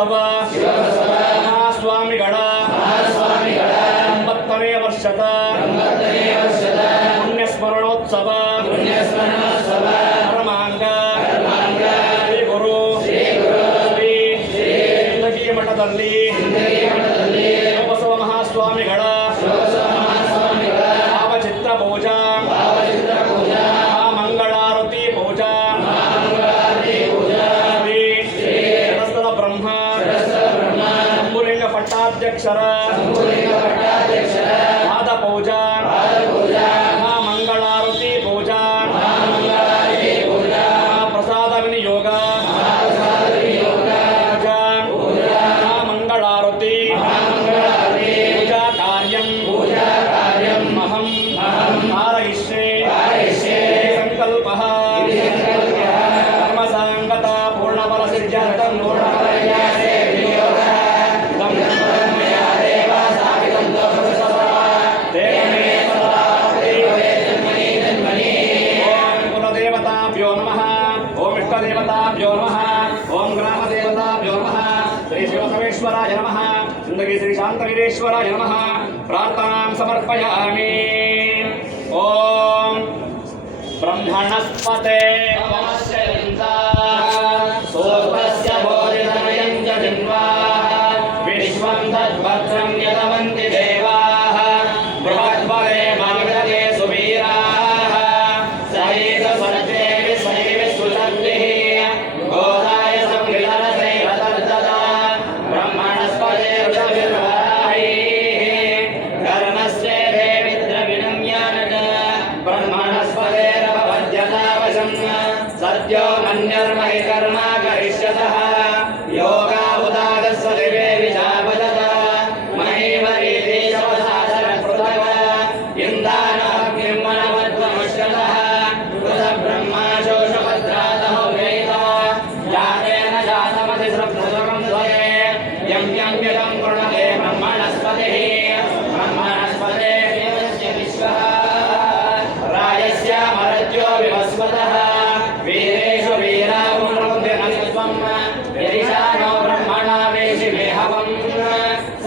ಶಿವಬಸವ ಮಹಾಸ್ವಾಮಿಗಳ ಒಂಬತ್ತನೇ ವರ್ಷದ ಪುಣ್ಯ ಸ್ಮರಣೋತ್ಸವ ಧರ್ಮಾಂಗ ಶ್ರೀ ಗುರು ಶ್ರೀ ಸಿಂದಗಿ ಮಠದಲ್ಲಿ సర్వాధ్యక్షర शिवदेवताभ्यो नमः। ओम ग्रामदेवताभ्यो नमः। श्री शिवसमेश्वराय नमः। सिंदगी श्री शान्तवीरेश्वराय नमः। प्रार्थनां समर्पयामि। ओम ब्रह्मणस्पते। सोपस्य बोधितमयं च जिन्वा विश्वं तद्भद्रं यदव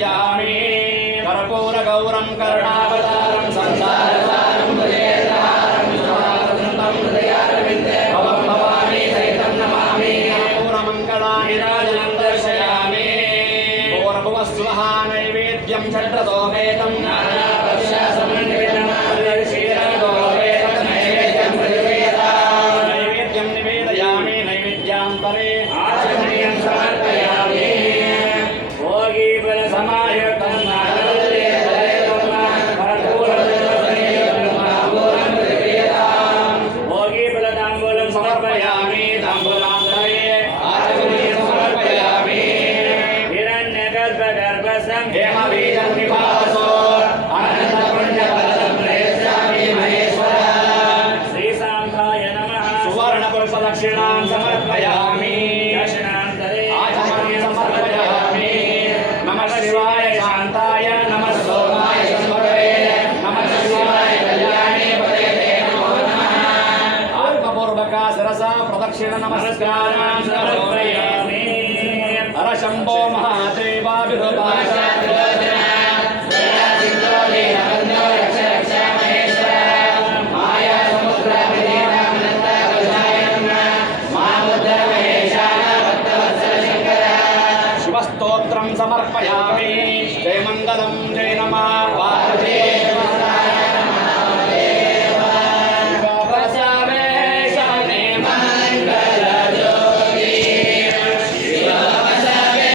दर्शयामि कर्पूरगौरं करुणावतारं संसारसारं भवं भवानी सहितं नमामि पूर्णमङ्गलानि राजनं दर्शयामि पूर्वस्वः नैवेद्यं षड्रसोमेतं सुवर्णपुरुषदक्षिणां समर्पयामि दक्षिणान्तरे आचमनीयं समर्पयामि नमः शिवाय शान्ताय नमः सोमाय शम्भवे नमः शिवाय कल्याणे पदे नमो नमः आत्मपूर्वक शिरसा प्रदक्षिण नमस्कारां समर्पयामि हर शम्भो महादेवाभिरुपाय